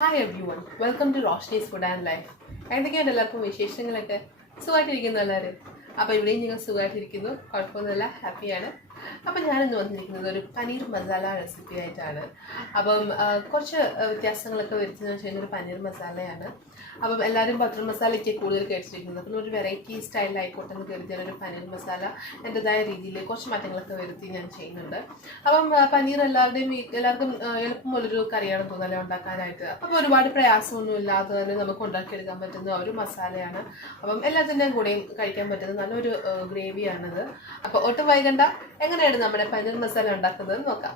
Hi everyone, welcome to ROSHNI's Food and Life. എന്തൊക്കെയാണ് എല്ലാവർക്കും വിശേഷങ്ങളൊക്കെ സുഖമായിട്ടിരിക്കുന്നു എല്ലാവരും. അപ്പോൾ ഇവിടെയും നിങ്ങൾ സുഖമായിട്ടിരിക്കുന്നു, കുഴപ്പമൊന്നുമില്ല, ഹാപ്പിയാണ്. അപ്പം ഞാനിന്ന് വന്നിരിക്കുന്നത് ഒരു പനീർ മസാല റെസിപ്പി ആയിട്ടാണ്. അപ്പം കുറച്ച് വ്യത്യാസങ്ങളൊക്കെ വരുത്തുന്നത് വെച്ച് കഴിഞ്ഞാൽ ഒരു പനീർ മസാലയാണ്. അപ്പം എല്ലാവരും ബട്ടർ മസാലയ്ക്ക് കൂടുതൽ കഴിച്ചിരിക്കുന്നത്. അപ്പം ഒരു വെറൈറ്റി സ്റ്റൈലിലായിക്കോട്ടെ എന്ന് കരുതിയാണ് ഒരു പനീർ മസാല എൻ്റെതായ രീതിയിൽ കുറച്ച് മാറ്റങ്ങളൊക്കെ വരുത്തി ഞാൻ ചെയ്യുന്നുണ്ട്. അപ്പം പനീർ എല്ലാവർക്കും എളുപ്പമുള്ളൊരു കറിയാണെന്ന് തോന്നുന്നല്ലേ ഉണ്ടാക്കാനായിട്ട്. അപ്പം ഒരുപാട് പ്രയാസമൊന്നും ഇല്ലാതെ തന്നെ നമുക്ക് ഉണ്ടാക്കിയെടുക്കാൻ പറ്റുന്ന ഒരു മസാലയാണ്. അപ്പം എല്ലാത്തിൻ്റെയും കൂടെയും കഴിക്കാൻ പറ്റുന്ന നല്ലൊരു ഗ്രേവിയാണിത്. അപ്പോൾ ഒട്ടും വൈകണ്ട, എങ്ങനെയാണ് നമ്മുടെ പനീർ മസാല ഉണ്ടാക്കുന്നത് നോക്കാം.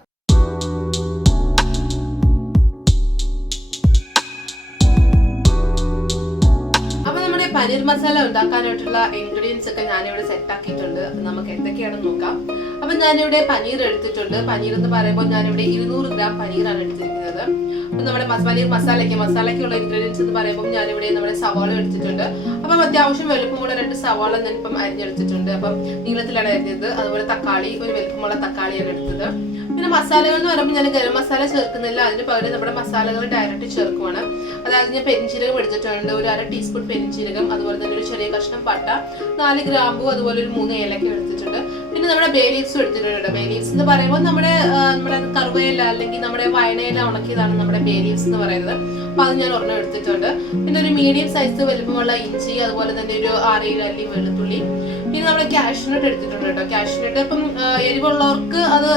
അപ്പൊ നമ്മുടെ പനീർ മസാല ഉണ്ടാക്കാനായിട്ടുള്ള ഇൻഗ്രീഡിയൻസ് ഒക്കെ ഞാനിവിടെ സെറ്റ് ആക്കിയിട്ടുണ്ട്. അത് നമുക്ക് എന്തൊക്കെയാണെന്ന് നോക്കാം. അപ്പൊ ഞാനിവിടെ പനീർ എടുത്തിട്ടുണ്ട്. പനീർ എന്ന് പറയുമ്പോൾ ഞാനിവിടെ 200 ഗ്രാം പനീറാണ് എടുത്തിരിക്കുന്നത്. അപ്പൊ നമ്മുടെ പനീർ മസാലയ്ക്കുള്ള ഇൻഗ്രീഡിയൻസ് എന്ന് പറയുമ്പോൾ ഞാനിവിടെ നമ്മുടെ സവാള എടുത്തിട്ടുണ്ട്. അപ്പം അത്യാവശ്യം വലുപ്പമുള്ള 2 സവാള ഞാനിപ്പം അരിഞ്ഞെടുത്തിട്ടുണ്ട്. അപ്പം നീളത്തിലാണ് അരിഞ്ഞത്. അതുപോലെ തക്കാളി, ഒരു വലുപ്പമുള്ള തക്കാളിയാണ് എടുത്തത്. പിന്നെ മസാലകൾ എന്ന് പറയുമ്പോൾ ഞാൻ ഗരം മസാല ചേർക്കുന്നില്ല, അതിന് പകരം നമ്മുടെ മസാലകൾ ഡയറക്റ്റ് ചേർക്കുവാണ്. അതായത് ഞാൻ പെരിഞ്ചീരകം എടുത്തിട്ടുണ്ട്, ഒരു 1/2 ടീസ്പൂൺ പെരിഞ്ചീരകം, അതുപോലെ തന്നെ ഒരു ചെറിയ കഷ്ണം പട്ട, 4 ഗ്രാമ്പു, അതുപോലെ ഒരു 3 ഏലക്ക എടുത്തിട്ടുണ്ട്. പിന്നെ നമ്മുടെ ബേ ലീവ്സും എടുത്തിട്ടുണ്ട്. ബേ ലീവ്സ് എന്ന് പറയുമ്പോൾ നമ്മുടെ കറുവയില അല്ലെങ്കിൽ നമ്മുടെ വയണയില ഉണക്കിയതാണ് നമ്മുടെ ബേ ലീവ്സ് എന്ന് പറയുന്നത്. അപ്പൊ അത് ഞാൻ ഒരെണ്ണം എടുത്തിട്ടുണ്ട്. പിന്നെ ഒരു മീഡിയം സൈസ് വലുപ്പമുള്ള ഇഞ്ചി, അതുപോലെ തന്നെ ഒരു 6-7 അല്ലി വെളുത്തുള്ളി. പിന്നെ നമ്മുടെ കാഷ്യൂ നട്ട് എടുത്തിട്ടുണ്ട് കേട്ടോ. കാഷ്യൂ നട്ട് ഇപ്പം എരിവുള്ളവർക്ക് അത്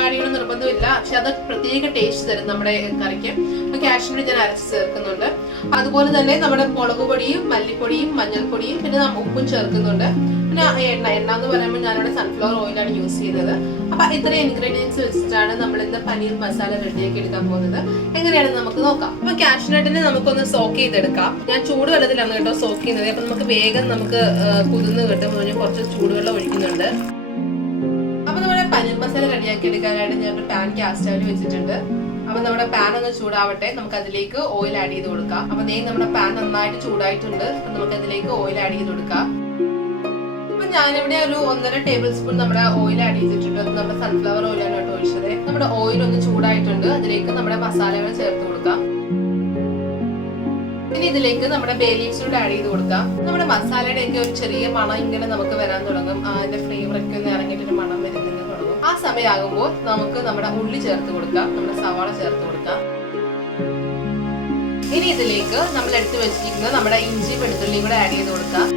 ആഡ് ചെയ്യണം നിർബന്ധമില്ല, പക്ഷെ അത് പ്രത്യേക ടേസ്റ്റ് തരും നമ്മുടെ കറിക്ക്. അപ്പൊ കാഷ്യൂ നട്ട് ഞാൻ അരച്ച് ചേർക്കുന്നുണ്ട്. അതുപോലെ തന്നെ നമ്മുടെ മുളക് പൊടിയും മല്ലിപ്പൊടിയും മഞ്ഞൾപ്പൊടിയും പിന്നെ ഉപ്പും ചേർക്കുന്നുണ്ട്. പിന്നെ എണ്ണ എന്ന് പറയുമ്പോൾ ഞാനിവിടെ സൺഫ്ലവർ ഓയിലാണ് യൂസ് ചെയ്യുന്നത്. അപ്പൊ ഇത്രയും ഇൻഗ്രീഡിയൻസ് വെച്ചിട്ടാണ് നമ്മൾ ഇന്ന് പനീർ മസാല റെഡിയാക്കി എടുക്കാൻ പോകുന്നത്. എങ്ങനെയാണെന്ന് നമുക്ക് നോക്കാം. അപ്പൊ കാഷ്യൂ നട്ടിനെ നമുക്കൊന്ന് സോക്ക് ചെയ്തെടുക്കാം. ഞാൻ ചൂടുവെള്ളത്തിലാണ് കേട്ടോ സോക്ക് ചെയ്യുന്നത്. അപ്പൊ നമുക്ക് വേഗം കുതിർന്ന് കിട്ടും. ഞാൻ കുറച്ച് ചൂടുവെള്ളം ഒഴിക്കുന്നുണ്ട്. അപ്പൊ നമ്മുടെ പനീർ മസാല റെഡിയാക്കി എടുക്കാനായിട്ട് ഞാൻ ഒരു പാൻ ഗ്യാസ് സ്റ്റൗവിൽ വെച്ചിട്ടുണ്ട്. അപ്പൊ നമ്മുടെ പാൻ ഒന്ന് ചൂടാവട്ടെ, നമുക്ക് അതിലേക്ക് ഓയിൽ ആഡ് ചെയ്ത് കൊടുക്കാം. അപ്പൊ നമ്മുടെ പാൻ നന്നായിട്ട് ചൂടായിട്ടുണ്ട്. നമുക്ക് അതിലേക്ക് ഓയിൽ ആഡ് ചെയ്ത് കൊടുക്കാം. ഞാനിവിടെ ഒരു 1.5 ടേബിൾ സ്പൂൺ നമ്മുടെ ഓയിൽ ആഡ് ചെയ്തിട്ടുണ്ട്. അത് നമ്മുടെ സൺഫ്ലവർ ഓയിലാണ് കേട്ടോ ഒഴിച്ചത്. നമ്മുടെ ഓയിൽ ഒന്ന് ചൂടായിട്ടുണ്ട്. അതിലേക്ക് നമ്മുടെ മസാലകൾ ചേർത്ത് കൊടുക്കാം. ഇനി ഇതിലേക്ക് നമ്മുടെ ബേ ലീവ്സ് കൂടെ ആഡ് ചെയ്ത് കൊടുക്കാം. നമ്മുടെ മസാലയുടെ ഒക്കെ ഒരു ചെറിയ മണം ഇങ്ങനെ നമുക്ക് വരാൻ തുടങ്ങും. അതിന്റെ ഫ്ലേവർ ഒക്കെ ഒന്ന് ഇറങ്ങിയിട്ടൊരു മണം വരുന്നത് തുടങ്ങും. ആ സമയമാകുമ്പോൾ നമുക്ക് നമ്മുടെ ഉള്ളി ചേർത്ത് കൊടുക്കാം, നമ്മുടെ സവാള ചേർത്ത് കൊടുക്കാം. ഇനി ഇതിലേക്ക് നമ്മൾ എടുത്തു വെച്ചിരിക്കുന്ന നമ്മുടെ ഇഞ്ചി വെളുത്തുള്ളിയും കൂടെ ആഡ് ചെയ്ത് കൊടുക്കാം.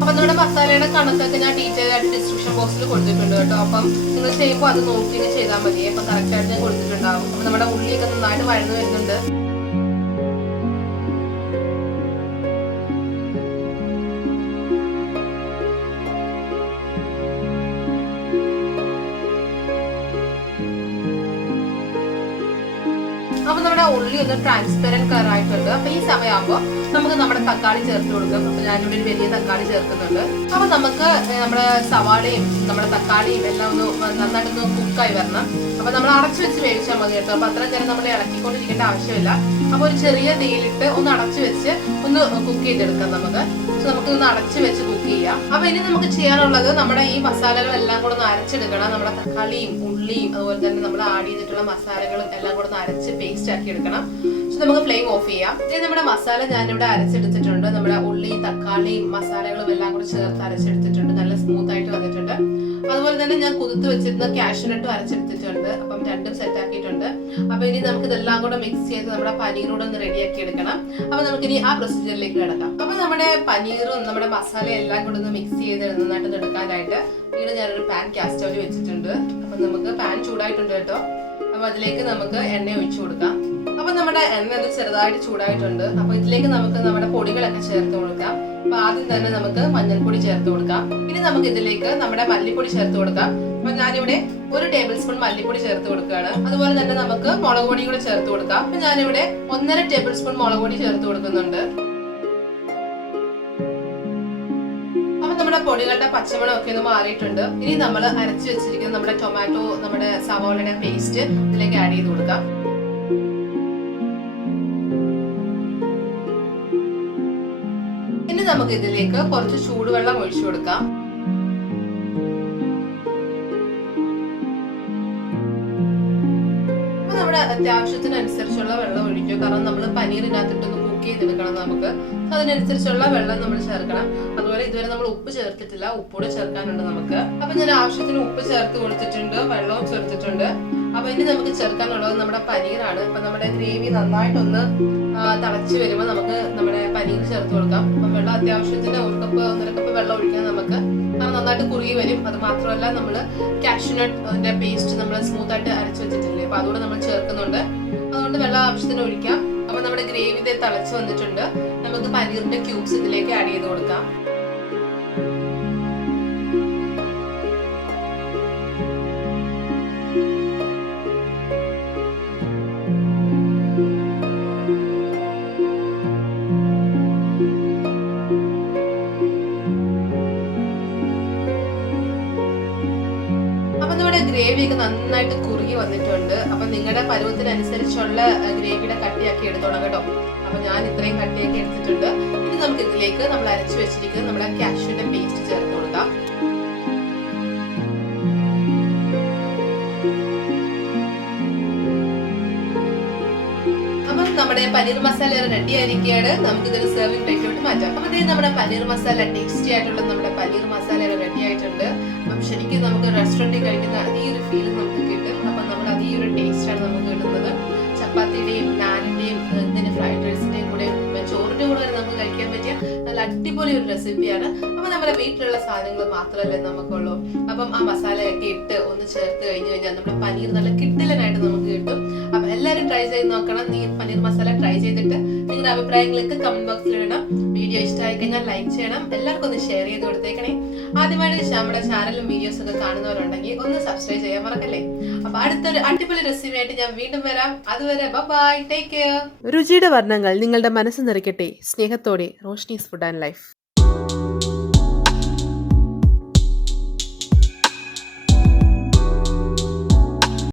അപ്പൊ നമ്മുടെ മസാലയുടെ കണക്കൊക്കെ ഞാൻ ഡീറ്റെയിൽ ആയിട്ട് ഡിസ്ക്രിപ്ഷൻ ബോക്സിൽ കൊടുത്തിട്ടുണ്ട് കേട്ടോ. അപ്പം നിങ്ങൾ ചെയ്യുമ്പോൾ അത് നോക്കി ചെയ്താൽ മതി. അപ്പൊ കറക്റ്റ് ആയിട്ട് ഞാൻ കൊടുത്തിട്ടുണ്ടാവും. അപ്പൊ നമ്മുടെ ഉള്ളിയൊക്കെ നന്നായിട്ട് വഴന്നു വരുന്നുണ്ട്. അപ്പൊ നമ്മുടെ ഉള്ളി ഒന്ന് ട്രാൻസ്പെറന്റ് കളർ ആയിട്ടുണ്ട്. അപ്പൊ ഈ സമയമാകുമ്പോൾ നമുക്ക് നമ്മുടെ തക്കാളി ചേർത്ത് കൊടുക്കാം. അപ്പൊ ഞാനിവിടെ ഒരു വലിയ തക്കാളി ചേർക്കുന്നുണ്ട്. അപ്പൊ നമുക്ക് നമ്മുടെ സവാളയും നമ്മുടെ തക്കാളിയും എല്ലാം നന്നായിട്ടൊന്ന് കുക്കായി വരണം. അപ്പൊ നമ്മൾ അടച്ചു വെച്ച് വേവിച്ചാൽ മതി കേട്ടോ. അപ്പൊ അത്ര നേരം നമ്മൾ ഇളക്കിക്കൊണ്ടിരിക്കേണ്ട ആവശ്യമില്ല. അപ്പൊ ഒരു ചെറിയ തീയിലിട്ട് ഒന്ന് അടച്ചു വെച്ച് ഒന്ന് കുക്ക് ചെയ്തെടുക്കാം. നമുക്ക് ഒന്ന് അടച്ചു വെച്ച് കുക്ക് ചെയ്യാം. അപ്പൊ ഇനി നമുക്ക് ചെയ്യാനുള്ളത് നമ്മുടെ ഈ മസാലകളെല്ലാം കൂടെ ഒന്ന് അരച്ചെടുക്കണം. നമ്മുടെ തക്കാളിയും ഉള്ളിയും അതുപോലെ തന്നെ നമ്മൾ ആഡ് ചെയ്തിട്ടുള്ള മസാലകളും എല്ലാം കൂടെ ഒന്ന് അരച്ച് പേസ്റ്റ് ആക്കി എടുക്കണം. നമുക്ക് ഫ്ലെയിം ഓഫ് ചെയ്യാം. ഇനി നമ്മുടെ മസാല ഞാനിവിടെ അരച്ചെടുത്തിട്ടുണ്ട്. നമ്മുടെ ഉള്ളിയും തക്കാളിയും മസാലകളും എല്ലാം കൂടെ ചേർത്ത് അരച്ചെടുത്തിട്ടുണ്ട്. നല്ല സ്മൂത്ത് ആയിട്ട് വന്നിട്ടുണ്ട്. അതുപോലെ തന്നെ ഞാൻ കുതിർത്ത് വെച്ചിരുന്ന കാഷ്യൂ നട്ടും അരച്ചെടുത്തിട്ടുണ്ട്. അപ്പം രണ്ടും സെറ്റ് ആക്കിയിട്ടുണ്ട്. അപ്പൊ ഇനി നമുക്ക് ഇതെല്ലാം കൂടെ മിക്സ് ചെയ്ത് നമ്മുടെ പനീറോട് ഒന്ന് റെഡിയാക്കി എടുക്കണം. അപ്പൊ നമുക്കിനി ആ പ്രൊസീജിയറിലേക്ക് കിടക്കാം. അപ്പൊ നമ്മുടെ പനീറും നമ്മുടെ മസാല എല്ലാം കൂടെ ഒന്ന് മിക്സ് ചെയ്ത് നന്നായിട്ട് എടുക്കാനായിട്ട് വീണ്ടും ഞാനൊരു പാൻ ഗ്യാസ് സ്റ്റൗവിൽ വെച്ചിട്ടുണ്ട്. അപ്പൊ നമുക്ക് പാൻ ചൂടായിട്ടുണ്ട് കേട്ടോ. അപ്പൊ അതിലേക്ക് നമുക്ക് എണ്ണ ഒഴിച്ചു കൊടുക്കാം. അപ്പൊ നമ്മുടെ എണ്ണ ഒന്ന് ചെറുതായിട്ട് ചൂടായിട്ടുണ്ട്. അപ്പൊ ഇതിലേക്ക് നമുക്ക് നമ്മുടെ പൊടികളൊക്കെ ചേർത്ത് കൊടുക്കാം. അപ്പൊ ആദ്യം തന്നെ നമുക്ക് മഞ്ഞൾപ്പൊടി ചേർത്ത് കൊടുക്കാം. പിന്നെ നമുക്ക് ഇതിലേക്ക് നമ്മുടെ മല്ലിപ്പൊടി ചേർത്ത് കൊടുക്കാം. അപ്പൊ ഞാനിവിടെ 1 ടേബിൾ സ്പൂൺ മല്ലിപ്പൊടി ചേർത്ത് കൊടുക്കുകയാണ്. അതുപോലെ തന്നെ നമുക്ക് മുളക് പൊടി കൂടെ ചേർത്ത് കൊടുക്കാം. അപ്പൊ ഞാനിവിടെ 1.5 ടേബിൾ സ്പൂൺ മുളക് പൊടി ചേർത്ത് കൊടുക്കുന്നുണ്ട്. നമ്മുടെ പൊടികളുടെ പച്ചമണം ഒക്കെ ഒന്ന് മാറിയിട്ടുണ്ട്. ഇനി നമ്മൾ അരച്ചു വെച്ചിരിക്കുന്ന നമ്മുടെ ടൊമാറ്റോ, നമ്മുടെ സവാളയുടെ പേസ്റ്റ് ഇതിലേക്ക് ആഡ് ചെയ്ത് കൊടുക്കാം. ഇനി നമുക്ക് ഇതിലേക്ക് കുറച്ച് ചൂടുവെള്ളം ഒഴിച്ചു കൊടുക്കാം. നമ്മുടെ അത്യാവശ്യത്തിനനുസരിച്ചുള്ള വെള്ളം ഒഴിക്കുക. കാരണം നമ്മൾ പനീറിനകത്തിട്ടൊന്ന് കുക്ക് ചെയ്തെടുക്കണം നമുക്ക്. അതിനനുസരിച്ചുള്ള വെള്ളം നമ്മൾ ചേർക്കണം. അതുപോലെ ഇതുവരെ നമ്മൾ ഉപ്പ് ചേർത്തിട്ടില്ല, ഉപ്പൂടെ ചേർക്കാനുണ്ട് നമുക്ക്. അപ്പൊ ഞാൻ ആവശ്യത്തിന് ഉപ്പ് ചേർത്ത് കൊടുത്തിട്ടുണ്ട്, വെള്ളവും ചേർത്തിട്ടുണ്ട്. അപ്പൊ ഇനി നമുക്ക് ചേർക്കാനുള്ളത് നമ്മുടെ പനീറാണ്. അപ്പൊ നമ്മുടെ ഗ്രേവി നന്നായിട്ടൊന്ന് തിളച്ച് വരുമ്പോൾ നമുക്ക് നമ്മുടെ പനീർ ചേർത്ത് കൊടുക്കാം. അപ്പൊ വെള്ളം അത്യാവശ്യത്തിന് 1 കപ്പ് വെള്ളം ഒഴിക്കാൻ നമുക്ക്. നന്നായിട്ട് കുറുകി വരും. അത് മാത്രമല്ല നമ്മള് കാഷ്യൂ നട്ട് പേസ്റ്റ് നമ്മൾ സ്മൂത്ത് ആയിട്ട് അരച്ചു വെച്ചിട്ടില്ലേ, അപ്പൊ അതുകൂടെ നമ്മൾ ചേർക്കുന്നുണ്ട്. അതുകൊണ്ട് വെള്ളം ആവശ്യത്തിന് ഒഴിക്കാം. അപ്പൊ നമ്മുടെ ഗ്രേവി തിളച്ച് വന്നിട്ടുണ്ട്. നമുക്ക് പനീറിന്റെ ക്യൂബ്സ് ഇതിലേക്ക് ആഡ് ചെയ്ത് കൊടുക്കാം. ഗ്രേവി ഒക്കെ നന്നായിട്ട് കുറുകി വന്നിട്ടുണ്ട്. അപ്പൊ നിങ്ങളുടെ പരുവത്തിനനുസരിച്ചുള്ള ഗ്രേവിയുടെ കട്ടിയാക്കി എടുത്തോളാം കേട്ടോ. അപ്പൊ ഞാൻ ഇത്രയും കട്ടിയാക്കി എടുത്തിട്ടുണ്ട്. ഇനി നമുക്ക് ഇതിലേക്ക് നമ്മൾ അരച്ചു വെച്ചിരിക്കുന്നത് നമ്മുടെ കാഷ്യൂന്റെ പേസ്റ്റ് ചേർത്ത് കൊടുക്കാം. നമ്മുടെ പനീർ മസാല റെഡി ആയിരിക്കുകയാണ്. നമുക്ക് ഇതൊരു സെർവിംഗ് പ്ലേറ്റിലോട്ട് മാറ്റാം. അപ്പൊ നമ്മുടെ പനീർ മസാല, ടേസ്റ്റി ആയിട്ടുള്ള നമ്മുടെ പനീർ മസാല റെഡി ആയിട്ടുണ്ട്. അപ്പം ശരിക്കും നമുക്ക് റെസ്റ്റോറന്റിൽ കഴിക്കുന്ന അതേ ഒരു ഫീൽ നമുക്ക് കിട്ടും. അപ്പൊ നമ്മൾ അതേ ഒരു ടേസ്റ്റ് ആണ് നമുക്ക് കിട്ടുന്നത്. ചപ്പാത്തിയുടെയും നാനിന്റെയും ഫ്രൈഡ് റൈസിന്റെയും കൂടെ ചോറിന്റെ കൂടെ വരെ നമുക്ക് കഴിക്കാൻ പറ്റിയ നല്ല അടിപൊളി ഒരു റെസിപ്പിയാണ്. അപ്പൊ നമ്മുടെ വീട്ടിലുള്ള സാധനങ്ങൾ മാത്രമല്ലേ നമുക്കുള്ളൂ. അപ്പം ആ മസാലയൊക്കെ ഇട്ട് ഒന്ന് ചേർത്ത് കഴിഞ്ഞു കഴിഞ്ഞാൽ നമ്മുടെ പനീർ നല്ല കിടിലനായിട്ട് നമുക്ക് കിട്ടും. അപ്പൊ എല്ലാവരും ട്രൈ ചെയ്ത് നോക്കണം. നീ പനീർ മസാല ട്രൈ ചെയ്തിട്ട് നിങ്ങളുടെ അഭിപ്രായങ്ങളൊക്കെ കമന്റ് ബോക്സിൽ ഇടണം. വീഡിയോ ഇഷ്ടമായി കഴിഞ്ഞാൽ ലൈക്ക് ചെയ്യണം. എല്ലാവർക്കും ഒന്ന് ഷെയർ ചെയ്ത് കൊടുത്തേക്കണേ. ആദ്യമായിട്ട് നമ്മുടെ ചാനലും വീഡിയോസ് ഒക്കെ കാണുന്നവരുണ്ടെങ്കിൽ ഒന്ന് സബ്സ്ക്രൈബ് ചെയ്യാൻ മറക്കല്ലേ. അപ്പൊ അടുത്തൊരു അടിപൊളി റെസിപ്പി ആയിട്ട് ഞാൻ വീണ്ടും വരാം. അതുവരെ ബൈ, ടേക്ക് കെയർ. രുചിയുടെ വർണ്ണങ്ങൾ നിങ്ങളുടെ മനസ്സ് നിറയ്ക്കട്ടെ. സ്നേഹത്തോടെ റോഷ്നീസ് ഫുഡ് ആൻഡ് ലൈഫ്.